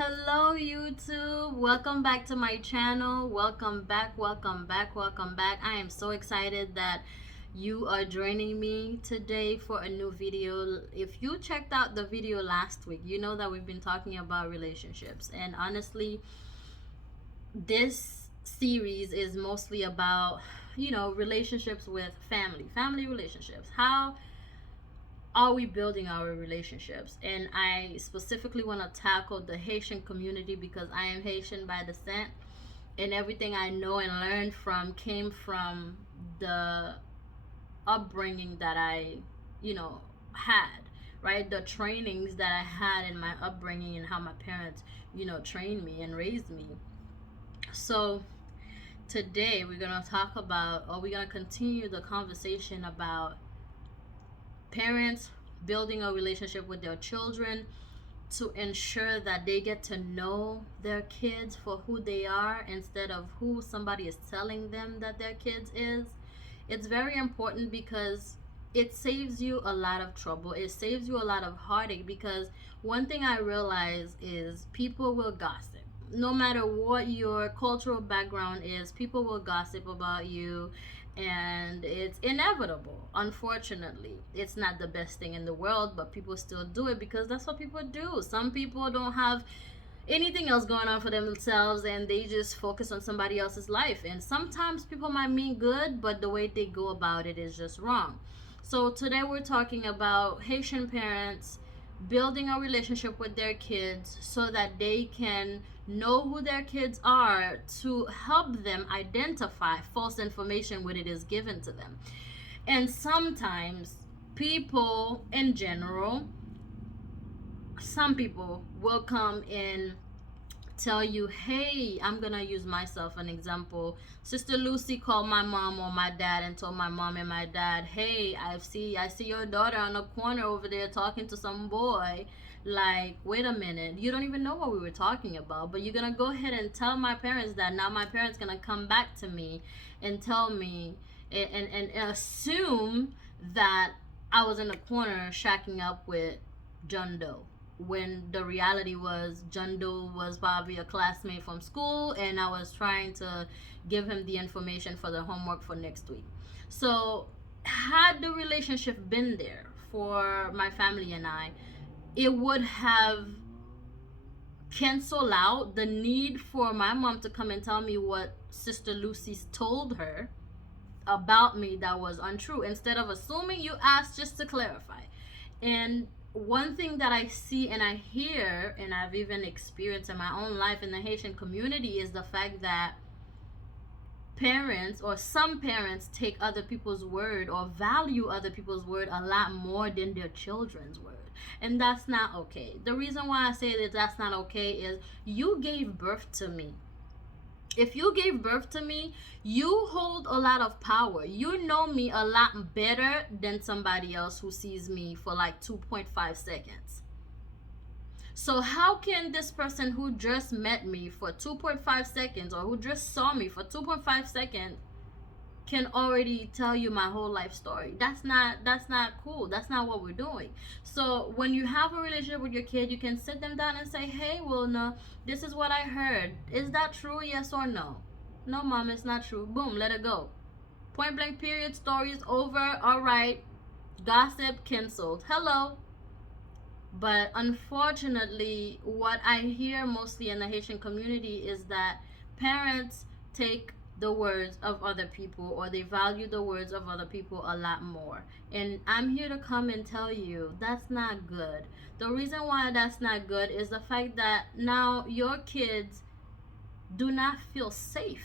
Hello YouTube, welcome back to my channel. Welcome back. I am so excited that you are joining me today for a new video. If you checked out the video last week, you know that we've been talking about relationships, and honestly this series is mostly about relationships with family relationships. How are we building our relationships? And I specifically want to tackle the Haitian community because I am Haitian by descent, and everything I know and learned from came from the upbringing that I had, right? The trainings that I had in my upbringing and how my parents trained me and raised me. So today we're going to talk about, or we're going to continue the conversation about parents building a relationship with their children to ensure that they get to know their kids for who they are instead of who somebody is telling them that their kids is. It's very important because it saves you a lot of trouble. It saves you a lot of heartache, because one thing I realize is people will gossip. No matter what your cultural background is, people will gossip about you, and it's inevitable. Unfortunately, it's not the best thing in the world, but people still do it because that's what people do. Some people don't have anything else going on for themselves, and they just focus on somebody else's life, and sometimes people might mean good, but the way they go about it is just wrong. So today we're talking about Haitian parents building a relationship with their kids so that they can know who their kids are, to help them identify false information when it is given to them. And sometimes people in general, some people will come and tell you, hey, I'm gonna use myself an example. Sister Lucy called my mom or my dad and told my mom and my dad, hey, I see your daughter on the corner over there talking to some boy. Like, wait a minute, you don't even know what we were talking about, but you're gonna go ahead and tell my parents that. Now my parents gonna come back to me and tell me and assume that I was in the corner shacking up with John Doe, when the reality was John Doe was probably a classmate from school, and I was trying to give him the information for the homework for next week. So had the relationship been there for my family and I, it would have canceled out the need for my mom to come and tell me what Sister Lucy's told her about me that was untrue. Instead of assuming, you asked just to clarify. And one thing that I see and I hear, and I've even experienced in my own life in the Haitian community, is the fact that parents, or some parents, take other people's word or value other people's word a lot more than their children's word. And that's not okay. The reason why I say that that's not okay is you gave birth to me. If you gave birth to me, you hold a lot of power. You know me a lot better than somebody else who sees me for like 2.5 seconds. So how can this person who just met me for 2.5 seconds, or who just saw me for 2.5 seconds, can already tell you my whole life story? That's not cool. That's not what we're doing. So when you have a relationship with your kid, you can sit them down and say, hey, Wilna, this is what I heard. Is that true? Yes or no? No, mom, it's not true. Boom, let it go. Point blank period. Story is over. All right. Gossip canceled. Hello. But unfortunately, what I hear mostly in the Haitian community is that parents take the words of other people, or they value the words of other people a lot more. And I'm here to come and tell you that's not good. The reason why that's not good is the fact that now your kids do not feel safe.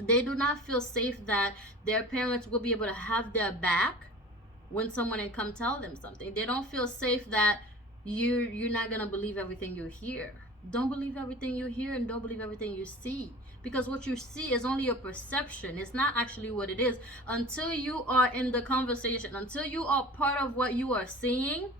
They do not feel safe that their parents will be able to have their back when someone and come tell them something. They don't feel safe that you're not gonna believe everything you hear. Don't believe everything you hear, and don't believe everything you see, because what you see is only your perception. It's not actually what it is. Until you are in the conversation, until you are part of what you are seeing,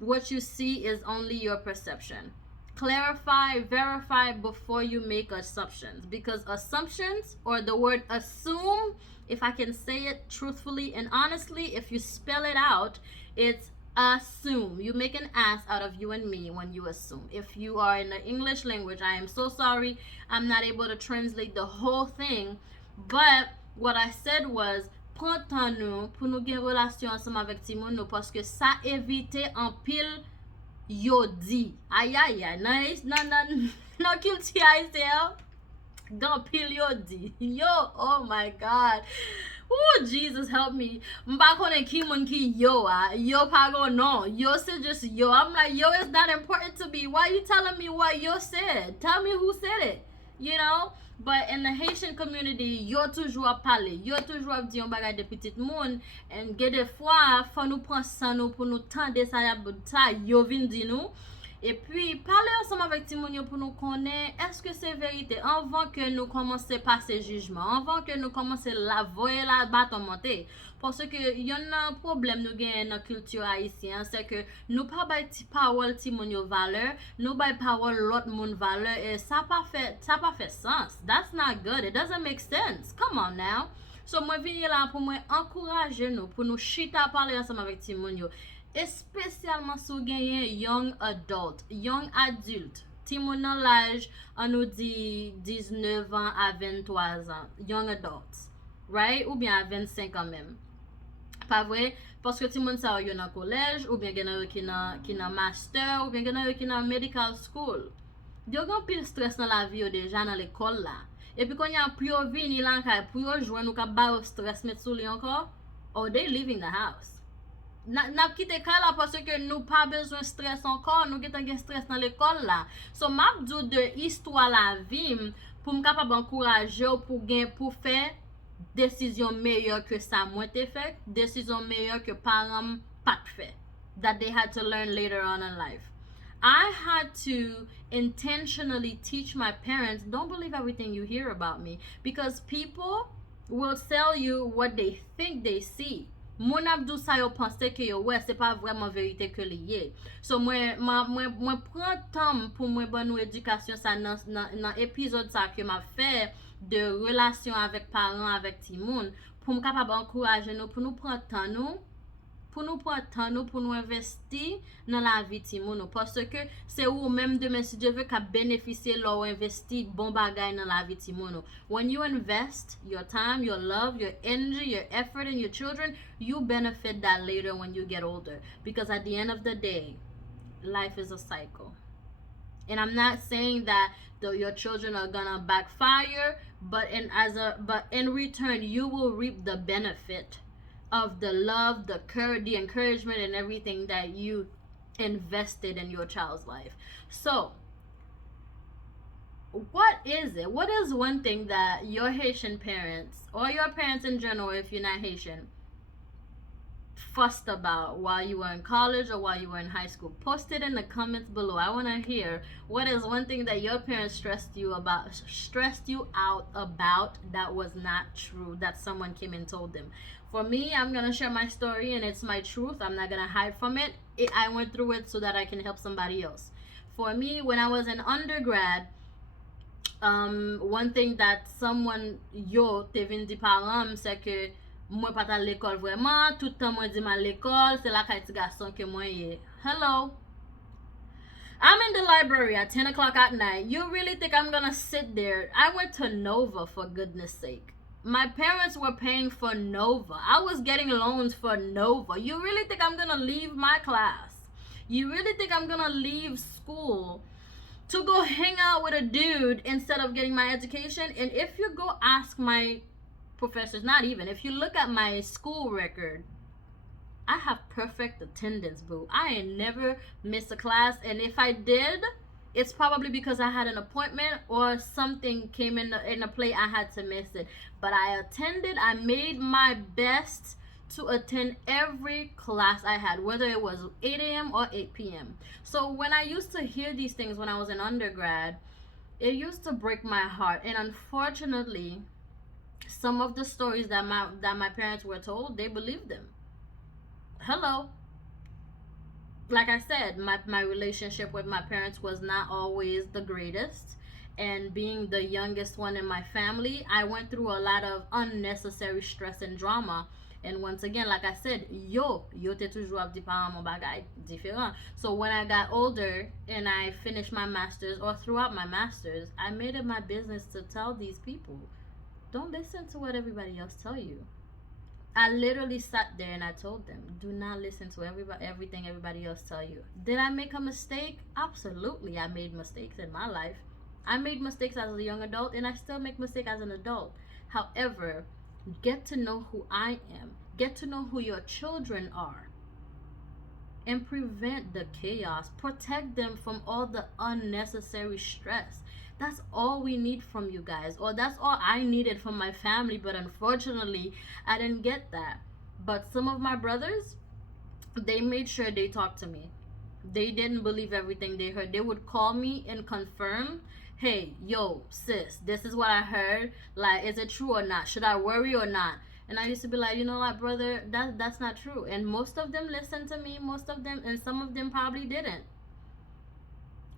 what you see is only your perception. Clarify, verify before you make assumptions, because assumptions, or the word assume, if I can say it truthfully and honestly, if you spell it out, it's Assume. You make an ass out of you and me when you assume. If you are in the English language, I am so sorry. I'm not able to translate the whole thing. But what I said was, prends temps nou pour nous gen relation ensemble avec ti moun nou parce que ça évite en pile yo di. Aïe aïe aïe. Non culture haïtien. Gan pile yo di. Yo, oh my God. Oh, Jesus help me. Mba konen ki moun ki yo yo pa go no. Yo said just yo. I'm like, yo, it's not important to me. Why you telling me what yo said? Tell me who said it. You know? But in the Haitian community, yo toujou ap pale. Yo toujou ap di yon bagay de petit moun. And ge de fwa, fwa nou pran san nou pou nou tande sa yo vin di nou. Et puis, parler ensemble avec ti moun yo pour nous connaître, est-ce que c'est vérité? Avant que nous commençons à passer jugement, avant que nous commençons à voyer la bâton monter. Parce que y a un problème nous gagnons dans la culture haïtienne, c'est que nous pas bay ti parole ti moun yo valeur, nous bay parole l'autre moun valeur et ça pas fait sens. That's not good. It doesn't make sense. Come on now. So moi venir là pour moi encourager nous pour nous chita parler ensemble avec ti moun yo. Spécialement sou genyen young adult, young adulte, ti moun nan l'âge, an nou di 19 ans à 23 ans, young adults, right? Ou bien à 25 ans même. Pas vrai? Parce que ti moun sa yo nan collège, ou bien gen yo ki nan master, ou bien gen yo ki nan medical school. Yo gen pile stress nan la vie yo deja nan l'école là. Et puis quand y a pou yo vini lan kay, pou yo jwen nou ka ba yo stress met sou li encore, or they leaving the house. N'a quitté là parce que nous pas besoin de stress encore, nous avons un stress dans l'école là. So m'a dit de histoire la vie pour me capable encourager pour faire décision meilleure que ça moi t'ai fait, décision meilleure que parents pas fait. That they had to learn later on in life. I had to intentionally teach my parents, don't believe everything you hear about me, because people will sell you what they think they see. Mon abdou sa yo pense que yo ouais c'est pas vraiment vérité que lié. So moi prends temps pour moi bonne nou éducation ça dans épisode ça que m'a fait de relation avec parents avec ti moun pour me capable encourager nous pour nous prendre temps nous pour nous investir dans la vie ti moun parce que c'est ou même demain si Dieu veut qu'a bénéficier leur investir bon bagay dans la vie ti moun. When you invest your time, your love, your energy, your effort in your children, you benefit that later when you get older, because at the end of the day, life is a cycle. And I'm not saying that your children are gonna backfire, but in return you will reap the benefit of the love, the encouragement, and everything that you invested in your child's life. So, what is it? What is one thing that your Haitian parents, or your parents in general, if you're not Haitian, fussed about while you were in college or while you were in high school? Post it in the comments below. I want to hear what is one thing that your parents stressed you out about that was not true, that someone came and told them. For me, I'm gonna share my story and it's my truth. I'm not gonna hide from it. I went through it so that I can help somebody else. For me, when I was in undergrad, one thing that someone te vin di param c'est que moi pas à l'école vraiment, tout le temps moi dis à l'école, c'est la petit garçon que moi est. Hello. I'm in the library at 10 o'clock at night. You really think I'm gonna sit there? I went to Nova, for goodness sake. My parents were paying for Nova. I was getting loans for Nova. You really think I'm gonna leave my class? You really think I'm gonna leave school to go hang out with a dude instead of getting my education? And if you go ask my professors, not even, if you look at my school record, I have perfect attendance, boo. I ain't never missed a class, and if I did, it's probably because I had an appointment or something came in a play, I had to miss it. But I attended. I made my best to attend every class I had, whether it was 8 a.m. or 8 p.m. So when I used to hear these things when I was in undergrad, it used to break my heart. And unfortunately, some of the stories that my parents were told, they believed them. Hello. Like I said, my relationship with my parents was not always the greatest. And being the youngest one in my family, I went through a lot of unnecessary stress and drama. And once again, like I said, yo te toujours ap di pa mon bagay diferent. So when I got older and I finished my masters, or throughout my masters, I made it my business to tell these people, don't listen to what everybody else tell you. I literally sat there and I told them, do not listen to everything everybody else tell you. Did I make a mistake? Absolutely, I made mistakes in my life. I made mistakes as a young adult, and I still make mistakes as an adult. However, get to know who I am. Get to know who your children are. And prevent the chaos. Protect them from all the unnecessary stress. That's all we need from you guys. Or that's all I needed from my family. But unfortunately, I didn't get that. But some of my brothers, they made sure they talked to me. They didn't believe everything they heard. They would call me and confirm, hey, yo, sis, this is what I heard. Like, is it true or not? Should I worry or not? And I used to be like, you know what, brother, that's not true. And most of them listened to me, most of them, and some of them probably didn't.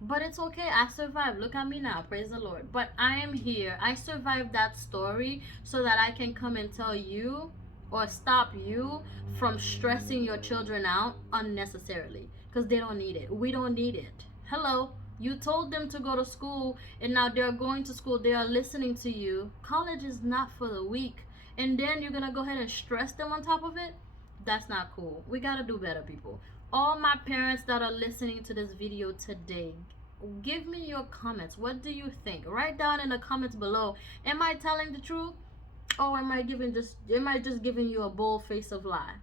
But it's okay. I survived. Look at me now. Praise the Lord. But I am here. I survived that story so that I can come and tell you, or stop you from stressing your children out unnecessarily. Because they don't need it. We don't need it. Hello. You told them to go to school, and now they're going to school. They are listening to you. College is not for the weak. And then you're going to go ahead and stress them on top of it? That's not cool. We got to do better, people. All my parents that are listening to this video today, give me your comments. What do you think? Write down in the comments below. Am I telling the truth? Or am I just giving you a bold face of lie?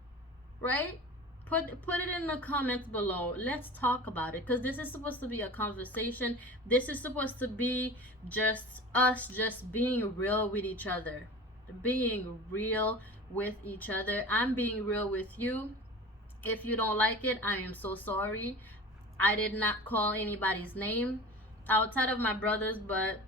Right? Put it in the comments below. Let's talk about it, because this is supposed to be a conversation. This is supposed to be just us just being real with each other. Being real with each other. I'm being real with you. If you don't like it, I am so sorry. I did not call anybody's name outside of my brothers, but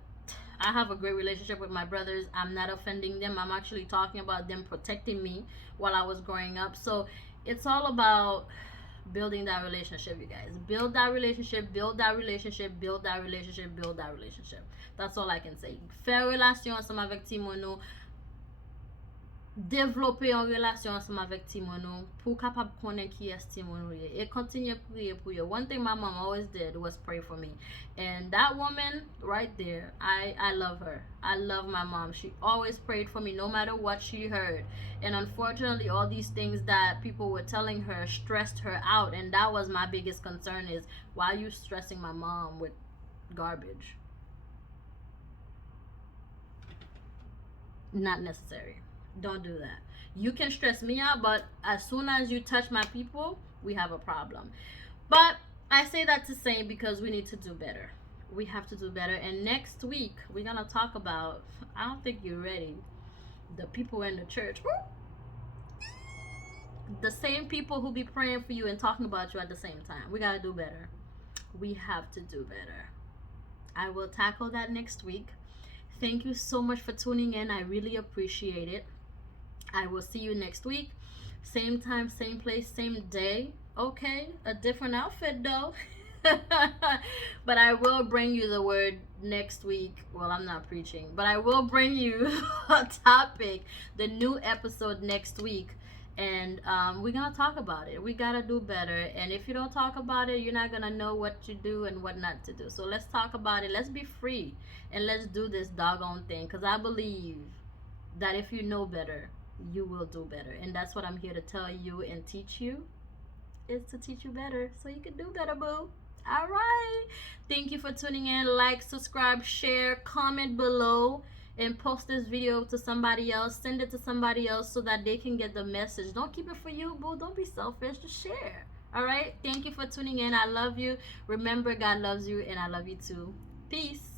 I have a great relationship with my brothers. I'm not offending them. I'm actually talking about them protecting me while I was growing up. So it's all about building that relationship, you guys. Build that relationship, build that relationship, build that relationship, build that relationship. That's all I can say. Faire relation ensemble avec Timono. Développer en relation ensemble avec Timono pour capable connaître qui est Timono et continue prier pour you. One thing my mom always did was pray for me, and that woman right there, I love her. I love my mom. She always prayed for me no matter what she heard, and unfortunately all these things that people were telling her stressed her out, and that was my biggest concern, is why are you stressing my mom with garbage? Not necessary. Don't do that. You can stress me out, but as soon as you touch my people, we have a problem. But I say that to say, because we need to do better. We have to do better. And next week we're gonna talk about, I don't think you're ready, the people in the church. The same people who be praying for you and talking about you at the same time. We gotta do better. We have to do better. I will tackle that next week. Thank you so much for tuning in. I really appreciate it. I will see you next week. Same time, same place, same day. Okay, a different outfit though. But I will bring you the word next week. Well, I'm not preaching, but I will bring you a topic, the new episode next week. And we're gonna talk about it. We gotta do better. And if you don't talk about it, you're not gonna know what to do and what not to do. So let's talk about it. Let's be free and let's do this doggone thing. Because I believe that if you know better, you will do better. And that's what I'm here to tell you and teach you, is to teach you better so you can do better, boo. All right. Thank you for tuning in. Like, subscribe, share, comment below, and post this video to somebody else. Send it to somebody else so that they can get the message. Don't keep it for you, boo. Don't be selfish. Just share. All right. Thank you for tuning in. I love you. Remember, God loves you, and I love you too. Peace.